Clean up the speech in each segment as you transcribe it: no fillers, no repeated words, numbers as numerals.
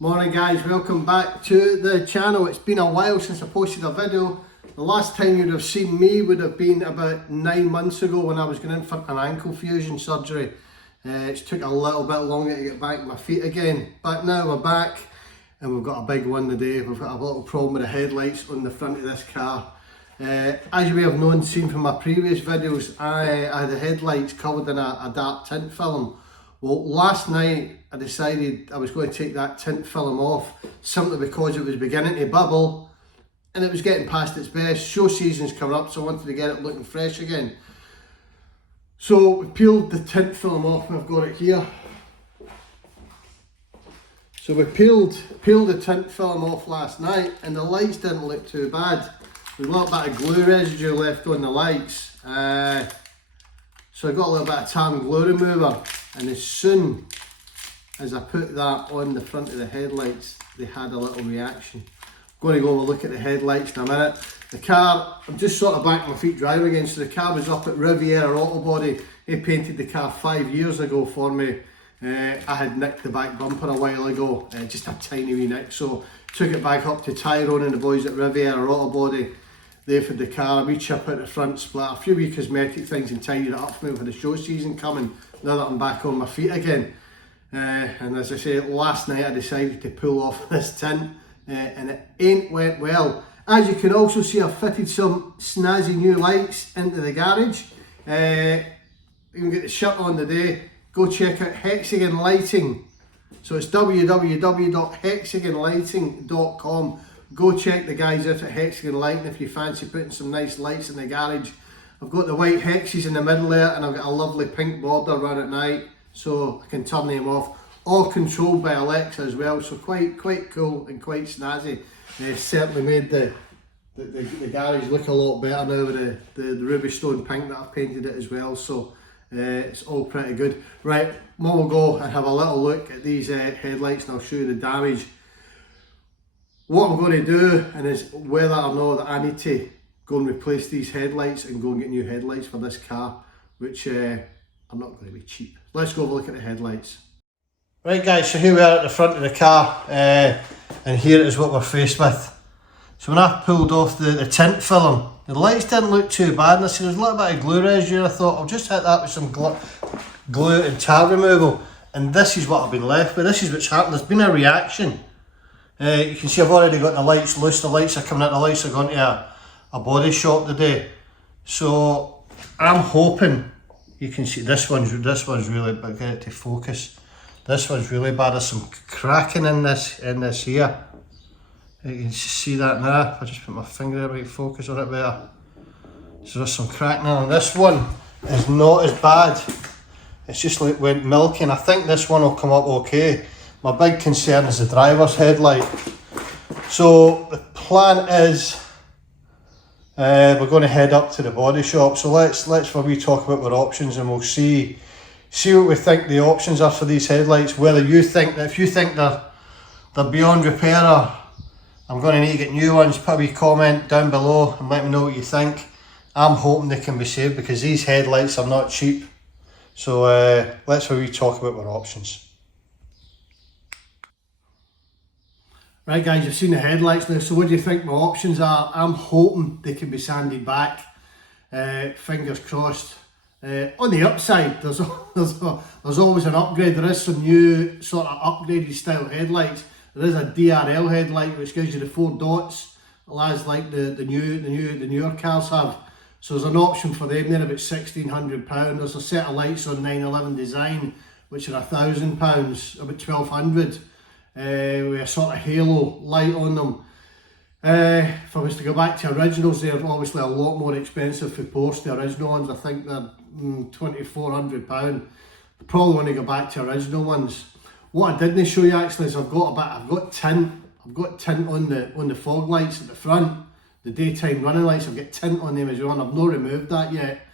Morning guys, welcome back to the channel. It's been a while since I posted a video. The last time you'd have seen me would have been about 9 months ago when I was going in for an ankle fusion surgery. It's took a little bit longer to get back on my feet again, but now we're back and we've got a big one today. We've got a little problem with the headlights on the front of this car. As you may have known, seen from my previous videos, I had the headlights covered in a dark tint film. Well, last night I decided I was going to take that tint film off simply because it was beginning to bubble and it was getting past its best. Show season's coming up, so I wanted to get it looking fresh again. So we peeled the tint film off and I've got it here. So we peeled the tint film off last night and the lights didn't look too bad. There's a little bit of glue residue left on the lights. So I got a little bit of tan glue remover, and as soon as I put that on the front of the headlights, they had a little reaction. I'm going to go have a look at the headlights in a minute. The car, I'm just sort of back on my feet driving again, so the car was up at Riviera Auto Body. He painted the car 5 years ago for me. I had nicked the back bumper a while ago, just a tiny wee nick, so took it back up to Tyrone and the boys at Riviera Auto Body. They for the car, a wee chip out the front, split a few wee cosmetic things and tidied it up for me for the show season coming, now that I'm back on my feet again. And as I say, last night I decided to pull off this tint and it ain't went well. As you can also see, I've fitted some snazzy new lights into the garage. You can get the shirt on today. Go check out Hexagon Lighting. So it's www.hexagonlighting.com. Go check the guys out at Hexagon Lighting if you fancy putting some nice lights in the garage. I've got the white hexes in the middle there and I've got a lovely pink border around at night so I can turn them off. All controlled by Alexa as well, so quite cool and quite snazzy. It's certainly made the garage look a lot better now with the ruby stone pink that I've painted it as well, so it's all pretty good. Right, we'll go and have a little look at these headlights and I'll show you the damage. What I'm going to do and is whether or not that I need to go and replace these headlights and go and get new headlights for this car, which are not going to be cheap. Let's go have a look at the headlights. Right guys, so here we are at the front of the car and here is what we're faced with. So when I pulled off the tint film, the lights didn't look too bad and I see there's a little bit of glue residue. I thought I'll just hit that with some glue and tar removal, and this is what I've been left with. This is what's happened. There's been a reaction. You can see I've already got the lights loose. The lights are coming out. The lights are going to a body shop today. So I'm hoping you can see this one's really bad. Get it to focus. This one's really bad. There's some cracking in this here. You can see that now. If I just put my finger there, right, focus on it better. So there's some cracking on this one. Is not as bad. It's just like went milky, and I think this one will come up okay. My big concern is the driver's headlight. So the plan is we're going to head up to the body shop. So let's for we talk about our options and we'll see what we think the options are for these headlights. Whether you think that if you think they're beyond repair, or I'm going to need to get new ones, put a wee comment down below and let me know what you think. I'm hoping they can be saved because these headlights are not cheap. So let's for we talk about our options. Right guys, you've seen the headlights now, so what do you think my options are? I'm hoping they can be sanded back, fingers crossed. On the upside, there's always an upgrade. There is some new sort of upgraded style headlights. There is a DRL headlight which gives you the 4 dots, as like the newer cars have. So there's an option for them there, about £1,600. There's a set of lights on 911 design which are £1,000, about £1,200. With a sort of halo light on them. If I was to go back to originals, they're obviously a lot more expensive for Porsche. The original ones, I think they're £2,400. Probably want to go back to original ones. What I didn't show you actually is I've got tint on the fog lights at the front, the daytime running lights. I've got tint on them as well, and I've not removed that yet.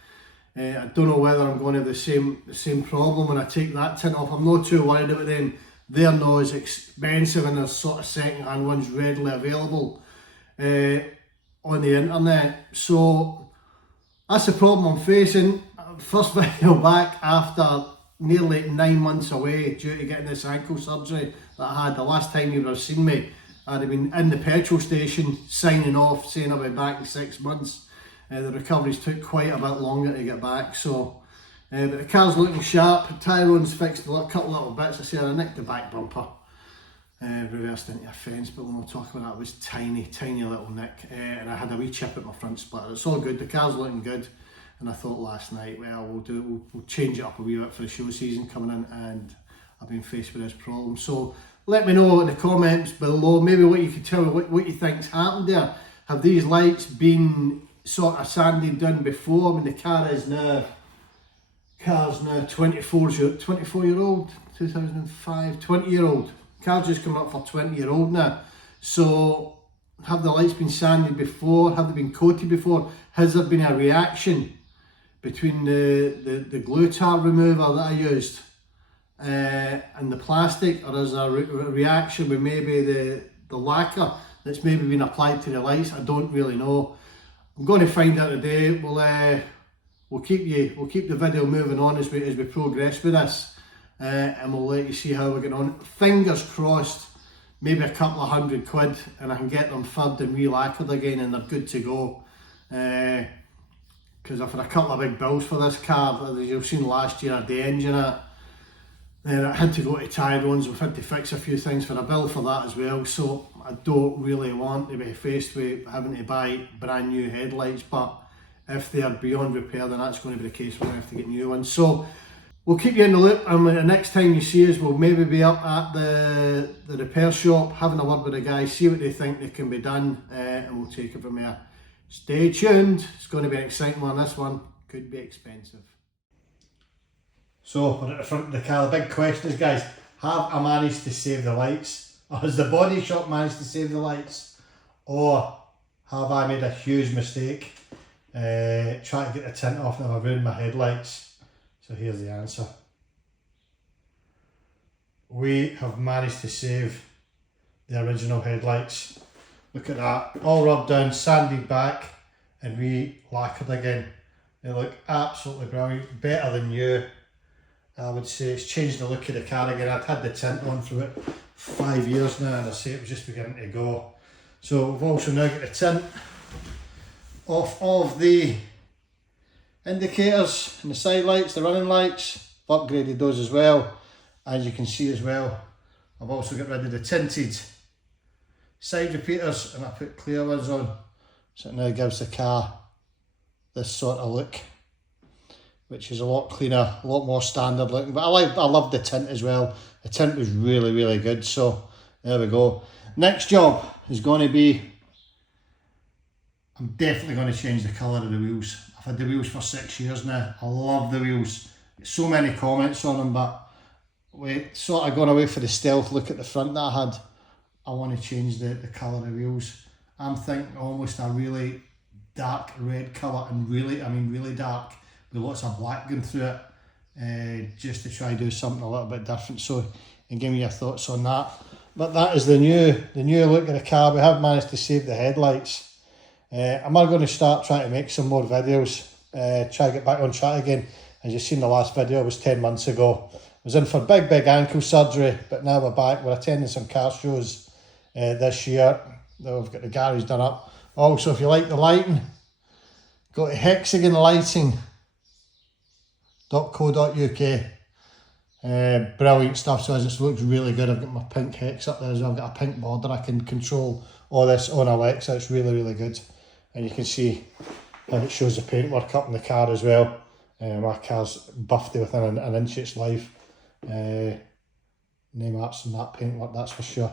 I don't know whether I'm going to have the same problem when I take that tint off. I'm not too worried about them. They're not as expensive and there's sort of second-hand ones readily available on the internet. So that's the problem I'm facing. First video back after nearly 9 months away due to getting this ankle surgery that I had. The last time you would have seen me, I'd have been in the petrol station signing off, saying I'll be back in 6 months. The recoveries took quite a bit longer to get back, so but the car's looking sharp. Tyrone's fixed a couple little bits. I said I nicked the back bumper, reversed into a fence, but when we'll talk about that, it was tiny little nick, and I had a wee chip at my front splitter. It's all good, the car's looking good, and I thought last night, well, we'll change it up a wee bit for the show season coming in, and I've been faced with this problem. So let me know in the comments below, maybe what you can tell me, what you think's happened there. Have these lights been sort of sanded down before? I mean, the car's now 24-year-old, 2005, 20-year-old. Car's just coming up for 20-year-old now. So have the lights been sanded before? Have they been coated before? Has there been a reaction between the glue tar remover that I used and the plastic, or is there a reaction with maybe the lacquer that's maybe been applied to the lights? I don't really know. I'm going to find out today. We'll keep the video moving on as we progress with this, and we'll let you see how we're getting on. Fingers crossed, maybe a couple of £100 and I can get them fubbed and re-lacquered again and they're good to go. Because I've had a couple of big bills for this car, as you've seen last year, the engine out. Then I had to go to Tyrone's, we've had to fix a few things for a bill for that as well, so I don't really want to be faced with having to buy brand new headlights, but if they are beyond repair, then that's going to be the case, we're going to have to get new ones. So we'll keep you in the loop, and the next time you see us, we'll maybe be up at the repair shop, having a word with the guys, see what they think they can be done, and we'll take it from there. Stay tuned, it's going to be an exciting one. This one could be expensive. So we're at the front of the car. The big question is, guys, have I managed to save the lights? Or has the body shop managed to save the lights? Or have I made a huge mistake trying to get the tint off and I've ruined my headlights? So here's the answer. We have managed to save the original headlights. Look at that, all rubbed down, sanded back and re-lacquered again. They look absolutely brilliant, better than new. I would say it's changed the look of the car again. I'd had the tint on for about 5 years now, and I say it was just beginning to go. So we've also now got the tint off of the indicators and the side lights, the running lights. I've upgraded those as well. As you can see as well, I've also got rid of the tinted side repeaters and I put clear ones on. So it now gives the car this sort of look, which is a lot cleaner, a lot more standard looking. But I love the tint as well. The tint was really good. So there we go. Next job is going to be, I'm definitely going to change the colour of the wheels. I've had the wheels for 6 years now. I love the wheels. So many comments on them, but we sort of gone away for the stealth look at the front that I had. I want to change the colour of the wheels. I'm thinking almost a really dark red colour, and really dark, with lots of black going through it, just to try to do something a little bit different. So, and give me your thoughts on that. But that is the new look of the car. We have managed to save the headlights. I'm going to start trying to make some more videos, try to get back on track again. As you've seen, the last video was 10 months ago. I was in for big ankle surgery, but now we're back. We're attending some car shows this year. We've got the garage done up. Also, if you like the lighting, go to hexagonlighting.co.uk. Brilliant stuff. So it looks really good. I've got my pink hex up there as well. I've got a pink border. I can control all this on Alexa. It's really good. And you can see how it shows the paintwork up in the car as well. My car's buffed within an inch its life. Name apps and that paintwork, that's for sure.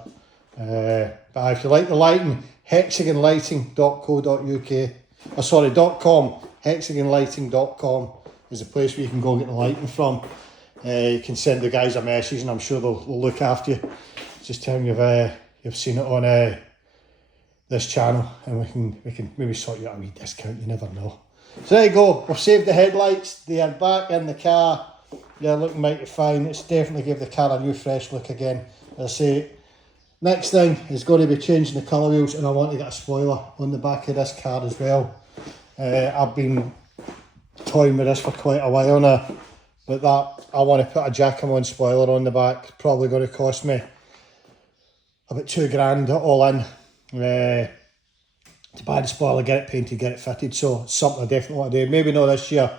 But if you like the lighting, hexagonlighting.co.uk, .com, hexagonlighting.com is the place where you can go get the lighting from. You can send the guys a message and I'm sure they'll look after you. Just tell them you've seen it on this channel, and we can maybe sort you out a wee discount, you never know. So there you go, we've saved the headlights, they are back in the car, they're looking mighty fine. It's definitely give the car a new fresh look again. As I say, next thing is going to be changing the colour wheels, and I want to get a spoiler on the back of this car as well. I've been toying with this for quite a while now, But that, I want to put a Giacomo spoiler on the back. Probably going to cost me about £2 all in. To buy the spoiler, get it painted, get it fitted. So something I definitely want to do. Maybe not this year.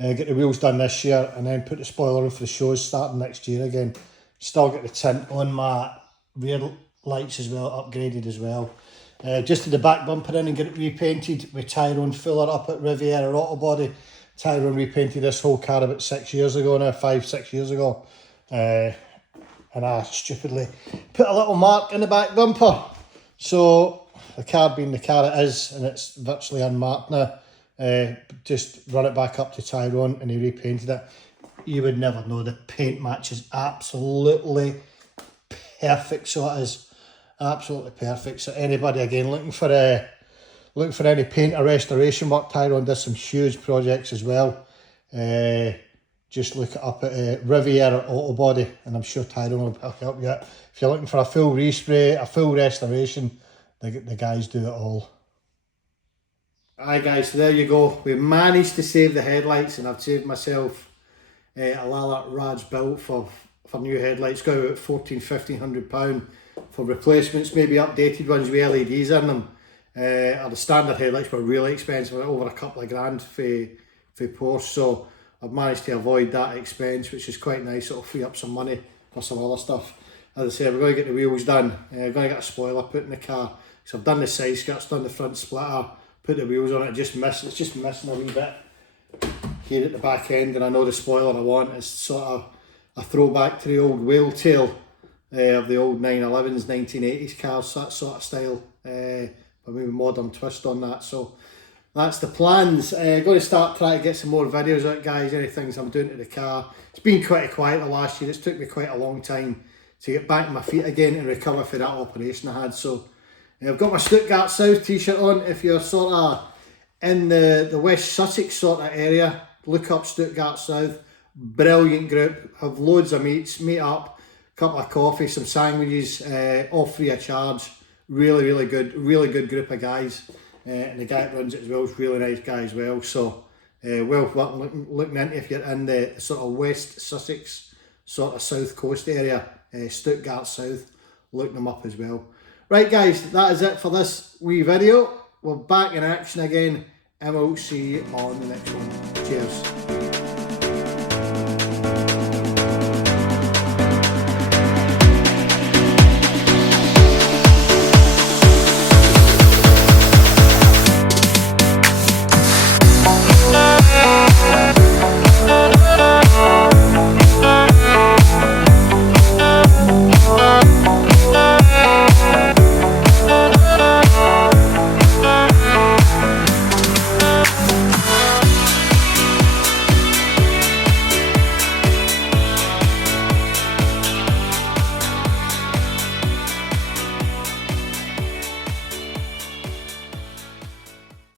Get the wheels done this year and then put the spoiler on for the shows starting next year again. Still get the tint on my rear lights as well, upgraded as well. Just to the back bumper in and get it repainted with Tyrone Fuller up at Riviera Auto Body. Tyrone repainted this whole car about 6 years ago now, 5-6 years ago. And I stupidly put a little mark in the back bumper. So the car being the car it is, and it's virtually unmarked now. Just run it back up to Tyrone and he repainted it. You would never know, the paint match is absolutely perfect, so it is absolutely perfect. So anybody again looking for any paint or restoration work, Tyrone does some huge projects as well. Just look it up at Riviera Auto Body and I'm sure Tyrone will help you out. If you're looking for a full respray, a full restoration, the guys do it all. Aye guys, so there you go. We managed to save the headlights and I've saved myself a Lala Raj built for new headlights. Got about £1,400–1,500 for replacements, maybe updated ones with LEDs in them. Or the standard headlights were really expensive, over a couple of grand for Porsche. So I've managed to avoid that expense, which is quite nice. It'll free up some money for some other stuff. As I say, we're going to get the wheels done. We're going to get a spoiler put in the car. So I've done the side skirts, done the front splitter, put the wheels on it. It's just missing a wee bit here at the back end, and I know the spoiler I want is sort of a throwback to the old whale tail of the old 911s, 1980s cars, that sort of style, but maybe modern twist on that. So that's the plans. Going to start trying to get some more videos out, guys, any things I'm doing to the car. It's been quite quiet the last year. It's took me quite a long time to get back on my feet again and recover for that operation I had. So I've got my Stuttgart South t-shirt on. If you're sort of in the West Sussex sort of area, look up Stuttgart South. Brilliant group. Have loads of mates. Meet up, couple of coffee, some sandwiches, all free of charge. Really good group of guys. And the guy that runs it as well is a really nice guy as well. So well worth looking into if you're in the sort of West Sussex sort of South Coast area. Stuttgart South. Look them up as well. Right guys, that is it for this wee video. We're back in action again and we'll see you on the next one. Cheers.